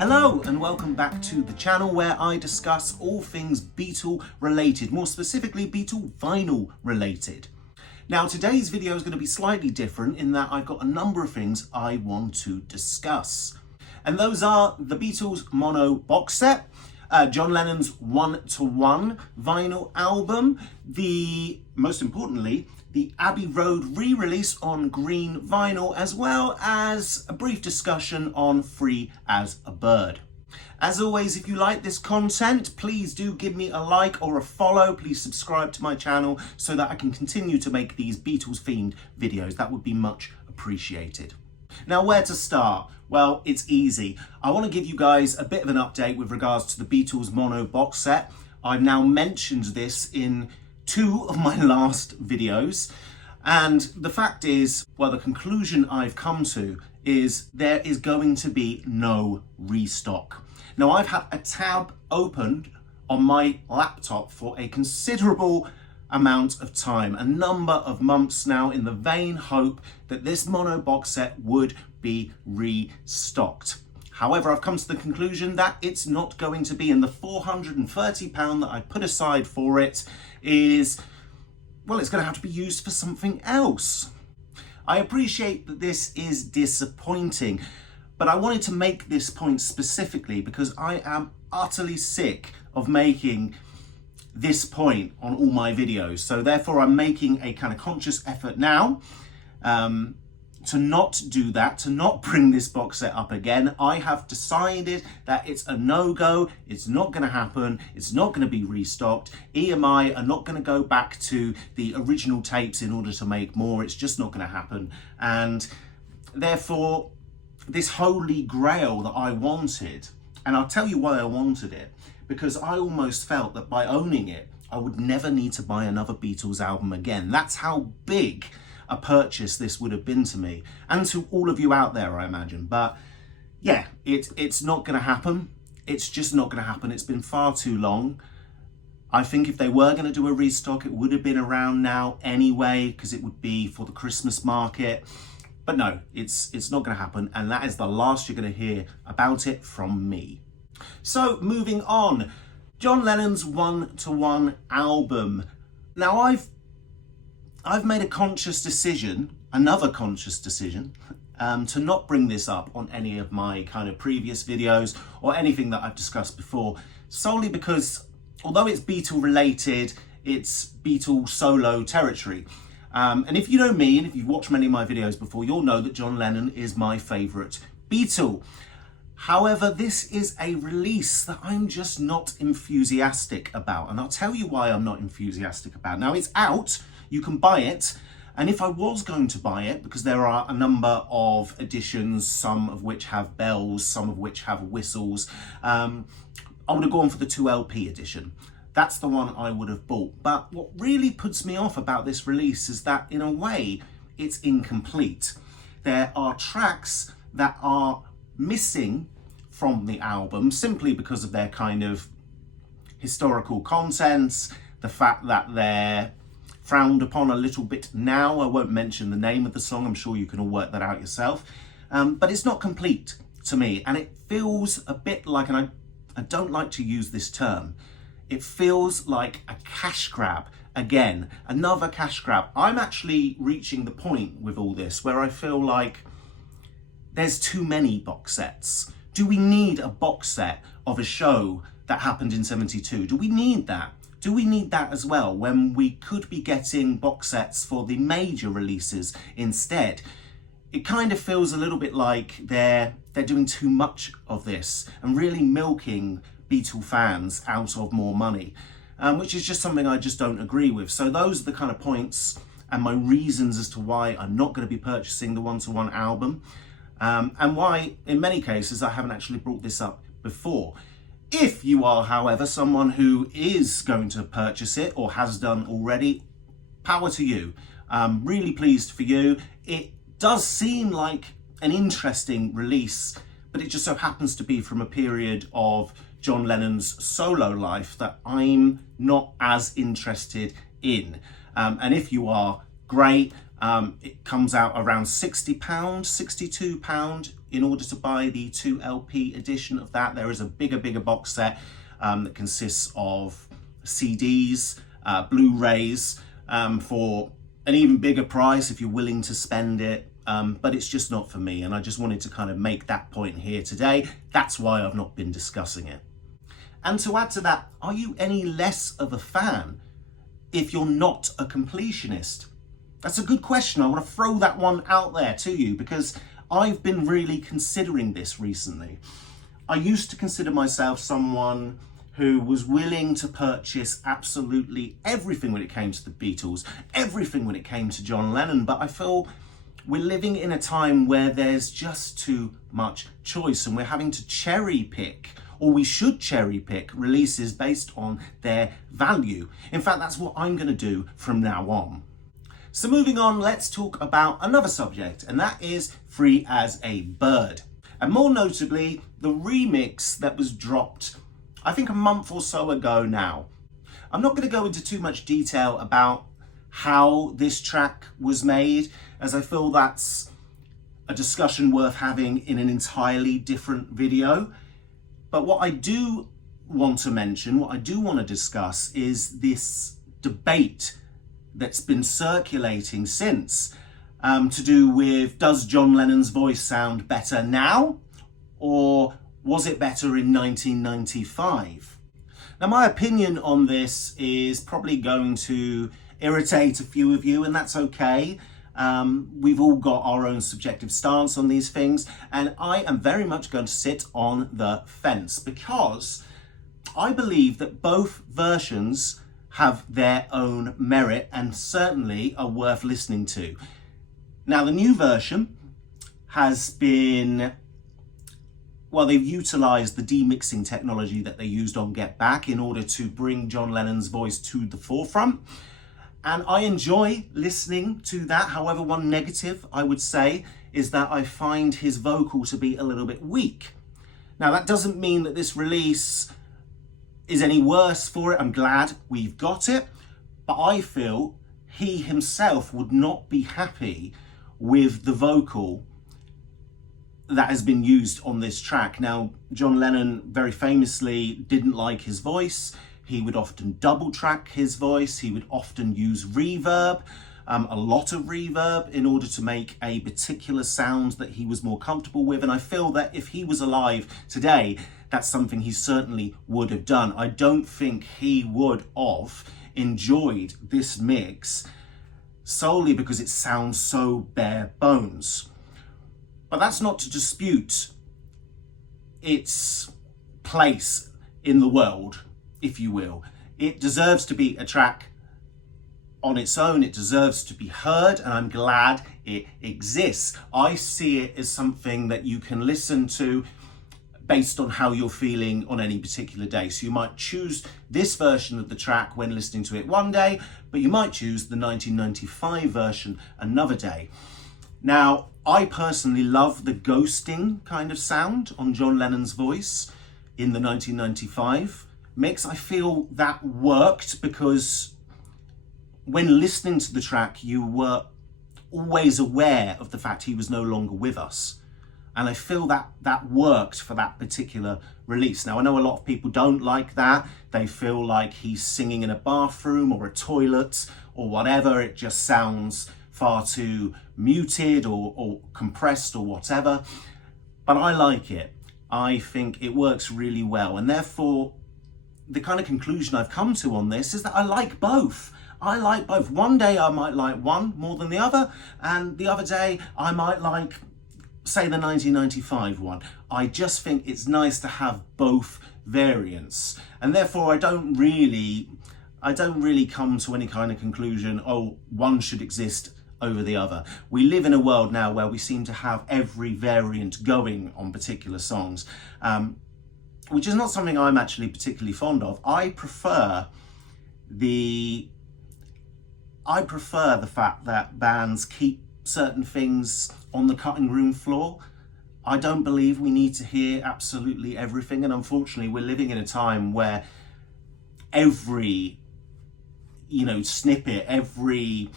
Hello and welcome back to the channel where I discuss all things Beatle related, more specifically Beatle vinyl related. Now today's video is going to be slightly different in that I've got a number of things I want to discuss. And those are the Beatles mono box set, John Lennon's 1:1 vinyl album, most importantly, the Abbey Road re-release on green vinyl, as well as a brief discussion on Free as a Bird. As always, if you like this content, please do give me a like or a follow. Please subscribe to my channel so that I can continue to make these Beatles themed videos. That would be much appreciated. Now, where to start? Well, it's easy. I want to give you guys a bit of an update with regards to the Beatles mono box set. I've now mentioned this in 2 of my last videos, and the fact is, well, the conclusion I've come to is there is going to be no restock. Now, I've had a tab opened on my laptop for a considerable amount of time, a number of months now, in the vain hope that this mono box set would be restocked. However, I've come to the conclusion that it's not going to be, and the £430 that I put aside for it is, well, it's going to have to be used for something else. I appreciate that this is disappointing, but I wanted to make this point specifically because I am utterly sick of making this point on all my videos. So therefore I'm making a kind of conscious effort now to not do that, to not bring this box set up again. I have decided that it's a no-go. It's not going to happen. It's not going to be restocked. EMI are not going to go back to the original tapes in order to make more. It's just not going to happen. And therefore, this holy grail that I wanted, and I'll tell you why I wanted it, because I almost felt that by owning it, I would never need to buy another Beatles album again. That's how big a purchase this would have been to me, and to all of you out there, I imagine. But yeah, it's not going to happen. It's just not going to happen. It's been far too long. I think if they were going to do a restock, it would have been around now anyway, because it would be for the Christmas market. But no, it's not going to happen, and that is the last you're going to hear about it from me. So moving on, John Lennon's 1:1 album. Now I've made a conscious decision, another conscious decision, to not bring this up on any of my kind of previous videos or anything that I've discussed before, solely because although it's Beatle related, it's Beatle solo territory. And if you know me, and if you've watched many of my videos before, you'll know that John Lennon is my favourite Beatle. However, this is a release that I'm just not enthusiastic about, and I'll tell you why I'm not enthusiastic about. Now, it's out, you can buy it, and if I was going to buy it, because there are a number of editions, some of which have bells, some of which have whistles, I would have gone for the 2LP edition. That's the one I would have bought. But what really puts me off about this release is that, in a way, it's incomplete. There are tracks that are missing from the album simply because of their kind of historical contents, the fact that they're frowned upon a little bit now. I won't mention the name of the song, I'm sure you can all work that out yourself. But it's not complete to me, and it feels a bit like, and I don't like to use this term, it feels like a cash grab. Again, another cash grab. I'm actually reaching the point with all this where I feel like there's too many box sets. Do we need a box set of a show that happened in '72? Do we need that? Do we need that as well when we could be getting box sets for the major releases instead? It kind of feels a little bit like they're doing too much of this and really milking Beatle fans out of more money, which is just something I just don't agree with. So those are the kind of points and my reasons as to why I'm not going to be purchasing the 1:1 album. And why, in many cases, I haven't actually brought this up before. If you are, however, someone who is going to purchase it or has done already, power to you. Really pleased for you. It does seem like an interesting release, but it just so happens to be from a period of John Lennon's solo life that I'm not as interested in. And if you are, great. It comes out around £60, £62 in order to buy the 2LP edition of that. There is a bigger box set that consists of CDs, Blu-rays, for an even bigger price if you're willing to spend it. But it's just not for me, and I just wanted to kind of make that point here today. That's why I've not been discussing it. And to add to that, are you any less of a fan if you're not a completionist? That's a good question. I want to throw that one out there to you because I've been really considering this recently. I used to consider myself someone who was willing to purchase absolutely everything when it came to the Beatles, everything when it came to John Lennon, but I feel we're living in a time where there's just too much choice and we're having to cherry pick, or we should cherry pick, releases based on their value. In fact, that's what I'm going to do from now on. So moving on, let's talk about another subject, and that is Free as a Bird. And more notably, the remix that was dropped, I think a month or so ago now. I'm not going to go into too much detail about how this track was made, as I feel that's a discussion worth having in an entirely different video. But what I do want to mention, what I do want to discuss is this debate that's been circulating since to do with, does John Lennon's voice sound better now, or was it better in 1995? Now, my opinion on this is probably going to irritate a few of you, and that's okay. We've all got our own subjective stance on these things, and I am very much going to sit on the fence because I believe that both versions have their own merit and certainly are worth listening to. Now, the new version has been, well, they've utilised the demixing technology that they used on Get Back in order to bring John Lennon's voice to the forefront. And I enjoy listening to that. However, one negative I would say is that I find his vocal to be a little bit weak. Now, that doesn't mean that this release is any worse for it. I'm glad we've got it, but I feel he himself would not be happy with the vocal that has been used on this track. Now, John Lennon very famously didn't like his voice. He would often double track his voice. He would often use reverb, a lot of reverb, in order to make a particular sound that he was more comfortable with. And I feel that if he was alive today, that's something he certainly would have done. I don't think he would have enjoyed this mix solely because it sounds so bare bones. But that's not to dispute its place in the world, if you will. It deserves to be a track on its own. It deserves to be heard, and I'm glad it exists. I see it as something that you can listen to based on how you're feeling on any particular day. So you might choose this version of the track when listening to it one day, but you might choose the 1995 version another day. Now, I personally love the ghosting kind of sound on John Lennon's voice in the 1995 mix. I feel that worked because when listening to the track, you were always aware of the fact he was no longer with us. And I feel that worked for that particular release. Now, I know a lot of people don't like that. They feel like he's singing in a bathroom or a toilet or whatever. It just sounds far too muted or compressed or whatever. But I like it. I think it works really well. And therefore, the kind of conclusion I've come to on this is that I like both. I like both. One day I might like one more than the other, and the other day I might like, say, the 1995 one. I just think it's nice to have both variants, and therefore I don't really come to any kind of conclusion, oh, one should exist over the other. We live in a world now where we seem to have every variant going on particular songs, which is not something I'm actually particularly fond of. I prefer the fact that bands keep certain things on the cutting room floor. I don't believe we need to hear absolutely everything, and unfortunately we're living in a time where every snippet, every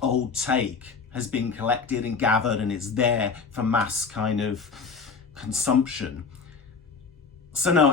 old take has been collected and gathered and it's there for mass kind of consumption. So no,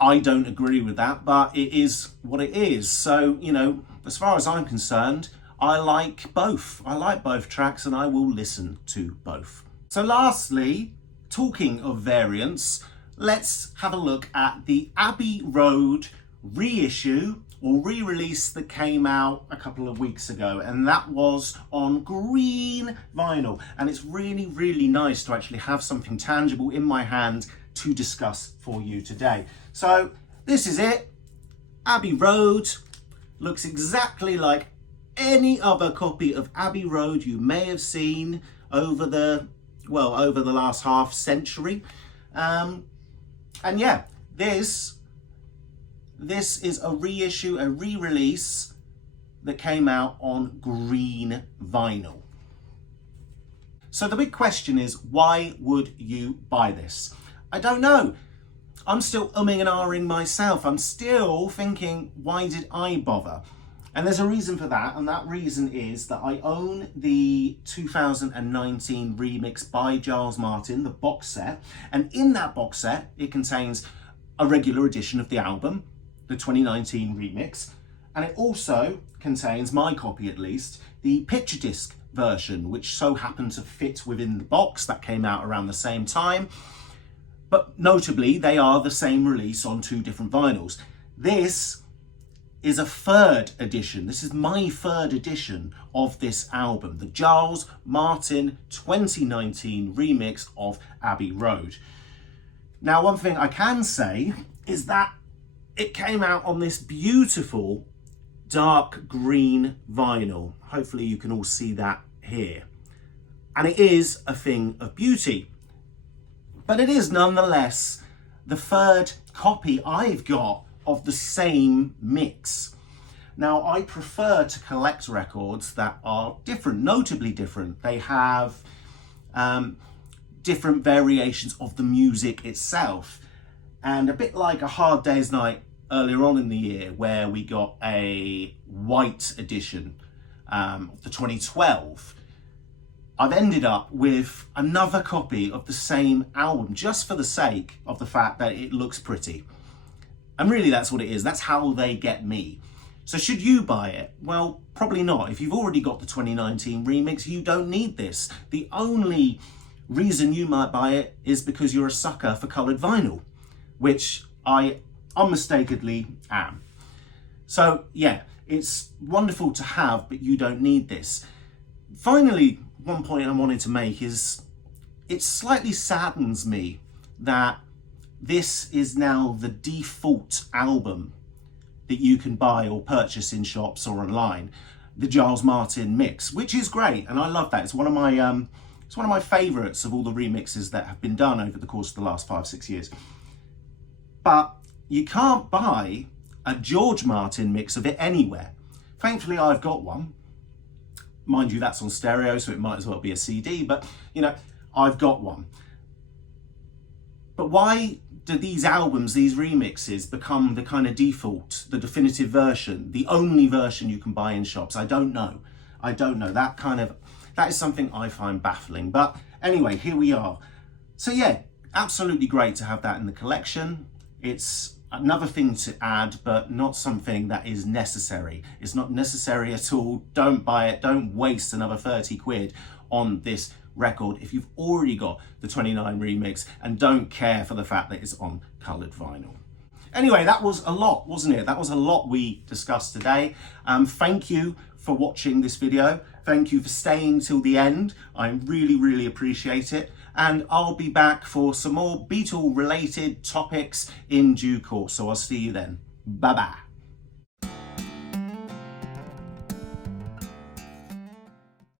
I don't agree with that, but it is what it is. So, as far as I'm concerned, I like both. I like both tracks and I will listen to both. So lastly, talking of variants, let's have a look at the Abbey Road reissue or re-release that came out a couple of weeks ago, and that was on green vinyl. And it's really, really nice to actually have something tangible in my hand to discuss for you today. So this is it. Abbey Road looks exactly like any other copy of Abbey Road you may have seen over the last half century. And yeah, this is a reissue, a re-release that came out on green vinyl. So the big question is, why would you buy this? I don't know. I'm still umming and ahhing myself. I'm still thinking, why did I bother? And there's a reason for that, and that reason is that I own the 2019 remix by Giles Martin, the box set, and in that box set, it contains a regular edition of the album, the 2019 remix, and it also contains, my copy at least, the picture disc version, which so happened to fit within the box that came out around the same time. But notably, they are the same release on two different vinyls. This is a third edition. This is my third edition of this album, the Giles Martin 2019 remix of Abbey Road. Now, one thing I can say is that it came out on this beautiful dark green vinyl. Hopefully you can all see that here. And it is a thing of beauty. But it is nonetheless the third copy I've got of the same mix. Now, I prefer to collect records that are different, notably different. They have different variations of the music itself. And a bit like A Hard Day's Night earlier on in the year, where we got a white edition of the 2012, I've ended up with another copy of the same album just for the sake of the fact that it looks pretty. And really that's what it is. That's how they get me. So should you buy it? Well, probably not. If you've already got the 2019 remix, you don't need this. The only reason you might buy it is because you're a sucker for coloured vinyl, which I unmistakably am. So yeah, it's wonderful to have, but you don't need this. Finally, one point I wanted to make is it slightly saddens me that this is now the default album that you can buy or purchase in shops or online, the Giles Martin mix, which is great, and I love that. It's one of my favourites of all the remixes that have been done over the course of the last 5-6 years. But you can't buy a George Martin mix of it anywhere. Thankfully, I've got one. Mind you, that's on stereo, so it might as well be a CD, but I've got one. But why do these albums, these remixes, become the kind of default, the definitive version, the only version you can buy in shops? I don't know. That is something I find baffling. But anyway, here we are. So yeah, absolutely great to have that in the collection. It's another thing to add, but not something that is necessary. It's not necessary at all. Don't buy it. Don't waste another 30 quid on this record if you've already got the 29 remix and don't care for the fact that it's on coloured vinyl. Anyway, that was a lot, wasn't it? That was a lot we discussed today. Thank you for watching this video. Thank you for staying till the end. I really, really appreciate it. And I'll be back for some more Beatle related topics in due course. So I'll see you then. Bye-bye.